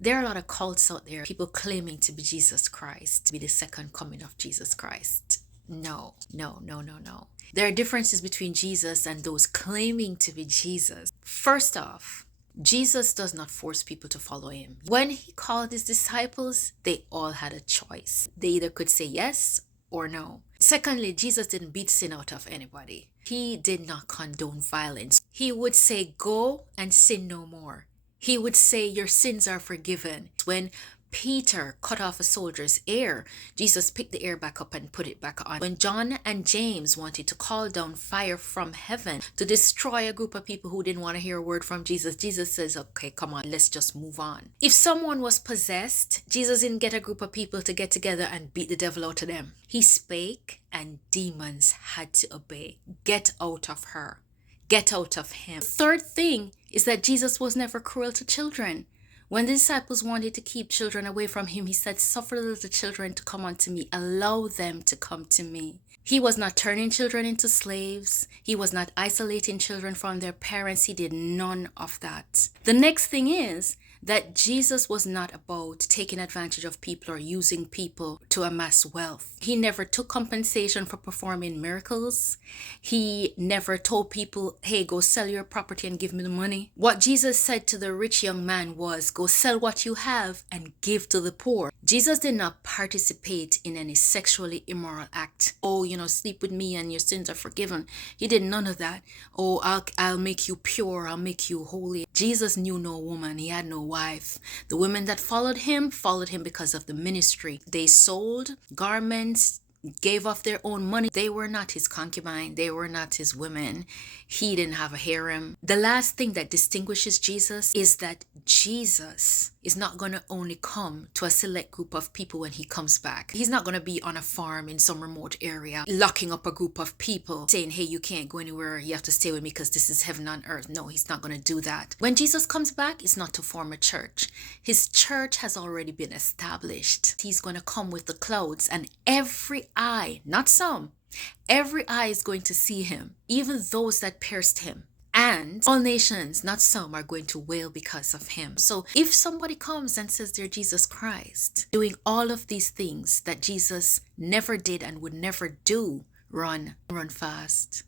There are a lot of cults out there, people claiming to be Jesus Christ, to be the second coming of Jesus Christ. No, no, no, no, no. There are differences between Jesus and those claiming to be Jesus. First off, Jesus does not force people to follow him. When he called his disciples, they all had a choice. They either could say yes or no. Secondly, Jesus didn't beat sin out of anybody. He did not condone violence. He would say, go and sin no more. He would say, your sins are forgiven. When Peter cut off a soldier's ear, Jesus picked the ear back up and put it back on. When John and James wanted to call down fire from heaven to destroy a group of people who didn't want to hear a word from Jesus, Jesus says, okay, come on, let's just move on. If someone was possessed, Jesus didn't get a group of people to get together and beat the devil out of them. He spake and demons had to obey. Get out of her. Get out of him. The third thing is that Jesus was never cruel to children. When the disciples wanted to keep children away from him, he said, suffer the little children to come unto me. Allow them to come to me. He was not turning children into slaves. He was not isolating children from their parents. He did none of that. The next thing is that Jesus was not about taking advantage of people or using people to amass wealth. He never took compensation for performing miracles. He never told people, hey, go sell your property and give me the money. What Jesus said to the rich young man was, go sell what you have and give to the poor. Jesus did not participate in any sexually immoral act. Oh, sleep with me and your sins are forgiven. He did none of that. Oh, I'll make you pure. I'll make you holy. Jesus knew no woman. He had no wife. The women that followed him because of the ministry. They sold garments, gave off their own money. They were not his concubine. They were not his women. He didn't have a harem. The last thing that distinguishes Jesus is that Jesus is not going to only come to a select group of people when he comes back. He's not going to be on a farm in some remote area, locking up a group of people, saying, hey, you can't go anywhere. You have to stay with me because this is heaven on earth. No, he's not going to do that. When Jesus comes back, it's not to form a church. His church has already been established. He's going to come with the clouds, and every eye, not some, every eye is going to see him, even those that pierced him. And all nations, not some, are going to wail because of him. So if somebody comes and says they're Jesus Christ, doing all of these things that Jesus never did and would never do, run fast.